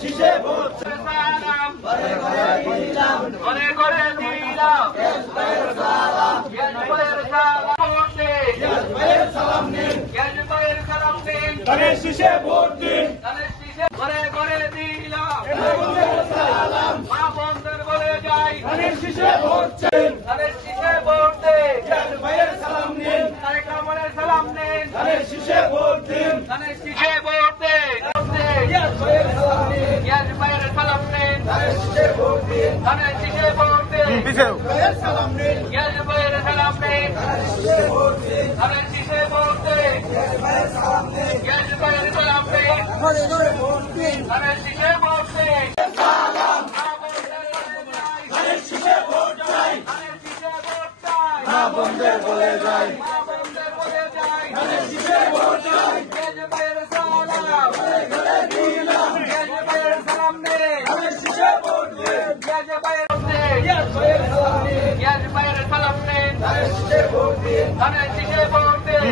শীষে ভোট ঘরে ঘরে দিলাম ঘরে ঘরে দিলাম সালাম নিন ধানের শীষে ভোট দিন ঘরে ঘরে দিলাম মা বন্ধের বলে যাই ধানের শীষে ভোট চান ধানের শীষে ভোট দেন ভাইয়ের সালাম নিন তারেক রহমানের সালাম নিন ধানের শীষে ভোট দিন ধানের শীষে ভোট দেন ভাইয়ের সালাম নিন ভাইয়ের সালাম নিন ধানের শীষে ভোট দিন ধানের শীষে ভোট দেন ভাইয়ের সালাম নিন ভাইয়ের সালাম নিন ধানের শীষে ভোট দিন ধানের শীষে ভোট দেন ভাইয়ের সালাম নিন ভাইয়ের সালাম নিন ঘরে ঘরে ভোট দিন ধানের শীষে ভোট দেন সালাম ধানের শীষে ভোট চাই ধানের শীষে ভোট চাই মা বন্ধের বলে যাই মা বন্ধের বলে যাই ধানের শীষে ভোট চাই ভাইয়ের সালাম ঘরে ঘরে দিলাম ভাইয়ের সালাম নেই ধানের শীষে ভোট দিন ভাইয়ের সালাম নেই ভাইয়ের সালাম নেই ধানের শীষে ভোট দিন ধানের শীষে ভোট দিন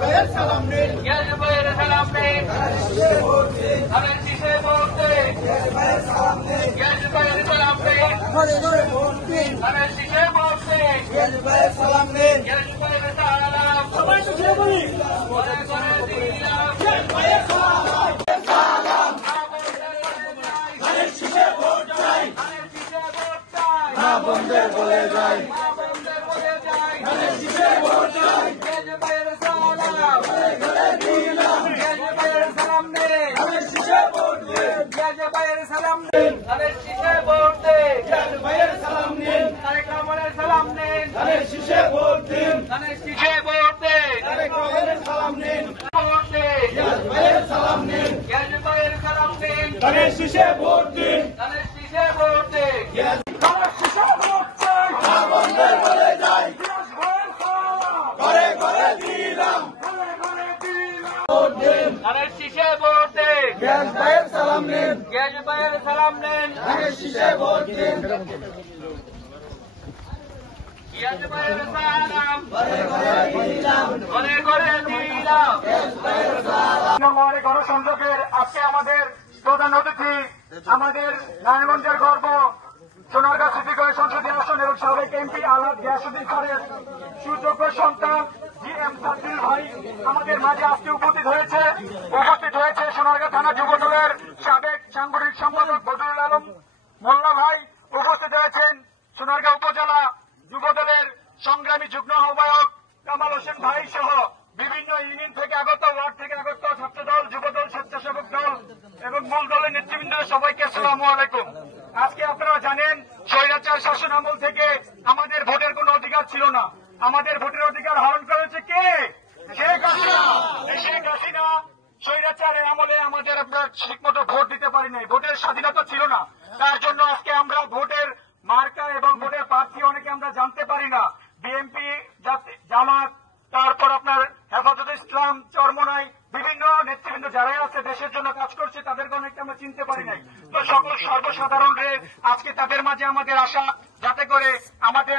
ভাইয়ের সালাম নেই ভাইয়ের সালাম নেই ধানের শীষে ভোট দিন ধানের শীষে ভোট দিন ভাইয়ের সালাম নেই ভাইয়ের সালাম নেই ঘরে ঘরে ভোট দিন ধানের শীষে ভোট দিন ভাইয়ের সালাম নেই ভাইয়ের সালাম সবাই তো ছেড়ে বলি ঘরে ঘরে দিলাম ভাইয়ের সালাম সালাম ধানের শীষে ভোট চাই ধানের শীষে ভোট চাই মা বন্ধের বলে যাই মা বন্ধের বলে যাই ধানের শীষে ভোট চাই ভাইয়ের সালাম ঘরে ঘরে দিলাম ভাইয়ের সালাম নেই ধানের শীষে ভোট দিন ভাইয়ের সালাম নেই ধানের শীষে ভোট দিন ভাইয়ের সালাম নিন তারেক রহমানের সালাম নিন ধানের শীষে ভোট দিন ধানের শীষে ভোট দিন তারেক রহমানের সালাম নিন ভোট দিন ভাইয়ের সালাম নিন ভাইয়ের সালাম নিন ধানের শীষে ভোট দিন ধানের শীষে ভোট দিন ধানের শীষে ভোট চাই মা বন্ধের বলে যাই ঘরে ঘরে দিলাম ঘরে ঘরে দিলাম ভোট দিন ধানের শীষে ভোট দিন ভাইয়ের সালাম নিন ভাইয়ের সালাম নিন ধানের শীষে ভোট দিন ভাইয়ের সালাম ঘরে ঘরে দিলাম ঘরে ঘরে দিলাম গণসংযোগের আজকে আমাদের প্রধান অতিথি আমাদের নারায়ণগঞ্জের গর্ব সোনারগাঁ সিটি কলেজ সংসদীয় আসন এবং সাবেক এমপি আলহাজ গিয়াসউদ্দিন স্যারের সুযোগ্য সন্তান জিএম সাদ্দিল ভাই আমাদের মাঝে আজকে উপস্থিত হয়েছে সোনারগাঁ থানা যুব দলের সাবেক সাংগঠনিক সম্পাদক বদরুল আলম মোল্লা ভাই উপস্থিত হয়েছেন সোনারগাঁ উপজেলা যুব দলের সংগ্রামী যুগ্ম আহ্বায়ক কামাল হোসেন ভাই সহ বিভিন্ন ইউনিয়ন থেকে আগত ওয়ার্ড থেকে আগত ছাত্রদল যুবদল স্বেচ্ছাসেবক দল এবং মূল দলের নেতৃবৃন্দ সবাইকে আসসালামু আলাইকুম। আজকে আপনারা জানেন স্বৈরাচার শাসন আমল থেকে আমাদের ভোটের কোনো অধিকার ছিল না। আমাদের ভোটের অধিকার হরণ করেছে কে? শেখ হাসিনা। শেখ হাসিনা স্বৈরাচারের আমলে আমাদের আমরা ঠিকমতো ভোট দিতে পারি নাই, ভোটের স্বাধীনতা ছিল না। তার জন্য আজকে আমরা ভোটের মার্কা এবং ভোটের প্রার্থী অনেকে আমরা জানতে পারি না। বিএনপি, জামাত, তারপর আপনার হেফাজতে ইসলাম, চরমোনাই, বিভিন্ন নেতৃবৃন্দ যারাই আছে দেশের জন্য কাজ করছে তাদেরকে অনেকটা আমরা চিনতে পারি নাই। তো সকল সর্বসাধারণের আজকে তাদের মাঝে আমাদের আশা যাতে করে আমাদের